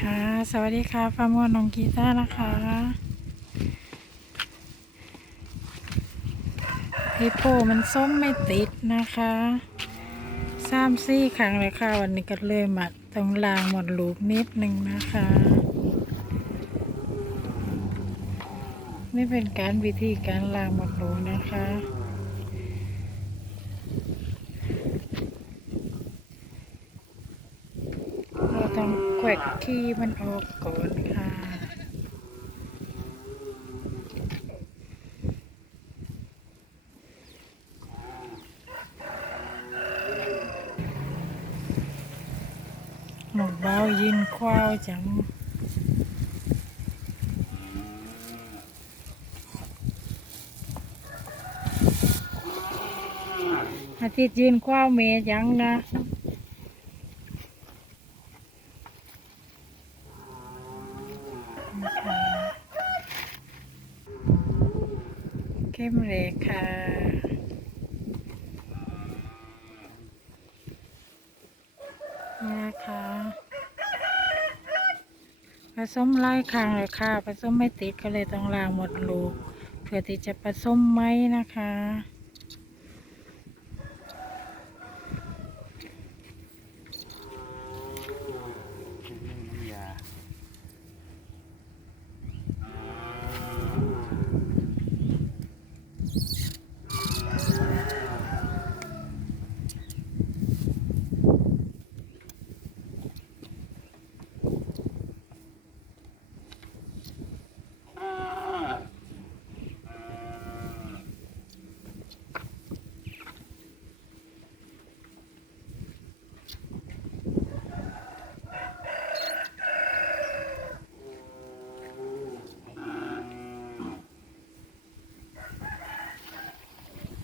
ค่ะ สวัสดีค่ะฟาร์มวน้องกีตาร์นะคะไอโพมันส้มไม่ติดนะคะสามซี่ครั้งเลยค่ะวันนี้ก็เลยมาต้องลางหมดลูกนิดนึงนะคะ นี่เป็นการวิธีการลางหมดลูกนะคะ เรา ต้องแกวกขี้มันออกก่อนค่ะหมกเบายินควาวจังอาทิตย์ยืนควาวเมจังนะ เข้มเลยค่ะ นี่นะคะผสมไล่คางเลยค่ะผสมไม่ติดก็เลยต้องลางหมดลูกเพื่อที่จะผสมไหมนะคะ น้ำยา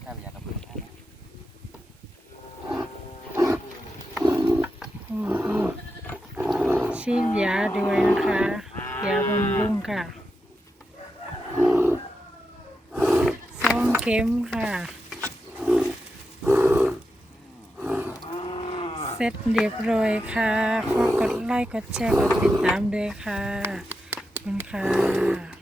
น้ำยากระเพื่อมนะ โอ้โห ฉีดยาด้วยนะคะยาบำรุงค่ะซองเข็มค่ะ เสร็จเรียบร้อยค่ะขอกดไลค์กดแชร์กดติดตามด้วยค่ะ ขอบคุณค่ะ